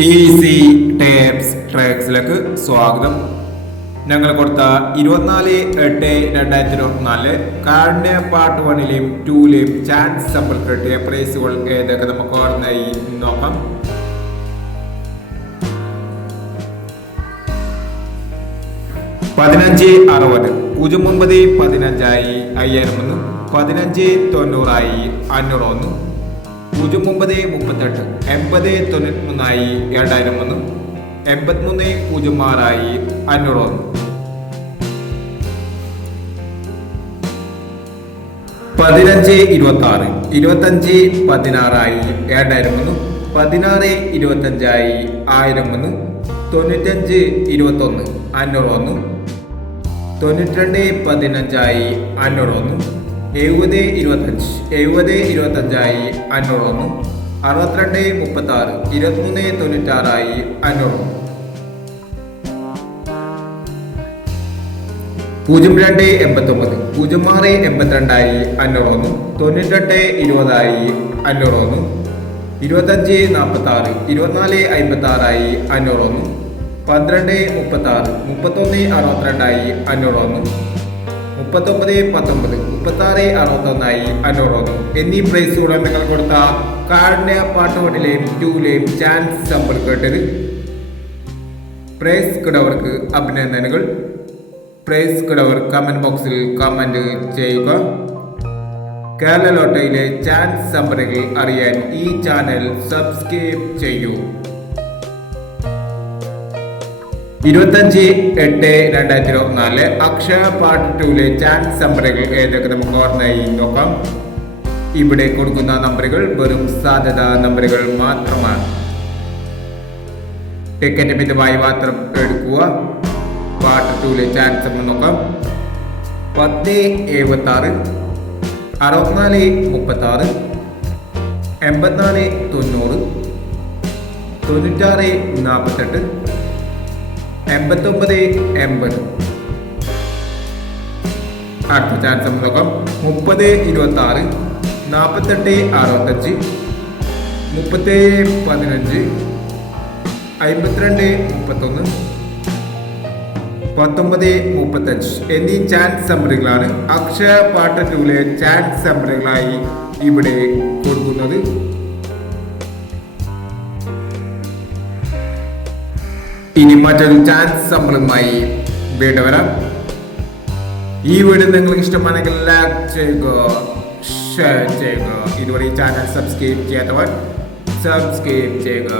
Easy tapes ട്രാക്സിലേക്ക് സ്വാഗതം. ഞങ്ങൾ കൊടുത്ത 24/8/2024 കാർഡിന്റെ പാർട്ട് 1ലെയും 2ലെയും ചാൻസ് സമ്പിൾ കിട്ടിയ പ്രൈസുകൾ ഏതൊക്കെ നമുക്ക് ഓർമ്മയായി നോക്കാം. പതിനഞ്ച് 60 09 15 5000 15 90 501 09 38 80 93 2001 83 506 15 26 16 25 1001 95 21 501 92 15 501 70 25 25 501 62 36 23 96 500 02 89 06 82 501 98 20 501 25 46 24 56 501 12 36 31 62 501 39 19 36 61 501 എന്നീ പ്രൈസുകൾ നിങ്ങൾ കൊടുത്ത കാർഡിന്റെ പാർട്ട് 1ലെയും 2ലെയും ചാൻസ് സമ്പിൾ കേട്ടത്. പ്രൈസ് കിടവർക്ക് അഭിനന്ദനങ്ങൾ. പ്രൈസ് കിടവർ കമന്റ് ബോക്സിൽ കമന്റ് ചെയ്യുക. കേരള ലോട്ടറിയിലെ ചാൻസ് സമ്പറുകൾ അറിയാൻ ഈ ചാനൽ സബ്സ്ക്രൈബ് ചെയ്യൂ. 25/8/2024 അക്ഷയ പാർട്ട് 2ലെ ചാൻസ് നമ്പറുകൾ ഏതൊക്കെ നമുക്ക് ഓർമ്മയായി നോക്കാം. ഇവിടെ കൊടുക്കുന്ന നമ്പറുകൾ വെറും സാധ്യതാ നമ്പറുകൾ മാത്രമാണ്. ടിക്കറ്റ് മിതമായി മാത്രം എടുക്കുക. പാർട്ട് 2ലെ ചാൻസ് നമ്മൾ നോക്കാം. 10 76 64 36 84 90 96 48 89 80. അടുത്ത ചാൻസ് നമ്മൾ നോക്കാം. 30 26 48 65 37 15 52 31 19 35 എന്നീ ചാൻസ് നമ്പറുകളാണ് അക്ഷയ പാർട്ട് 2ലെ ചാൻസ് നമ്പറുകളായി ഇവിടെ കൊടുക്കുന്നത്. ഇനി മറ്റൊരു ചാൻസ് സമ്പിളുമായി വീണ്ടും വരാം. ഈ വീഡിയോ നിങ്ങൾക്ക് ഇഷ്ടമാണെങ്കിൽ ലൈക്ക് ചെയ്യുക, ഷെയർ ചെയ്യുക. ഇതുവരെ ഈ ചാനൽ സബ്സ്ക്രൈബ് ചെയ്യാത്തവർ സബ്സ്ക്രൈബ് ചെയ്യുക.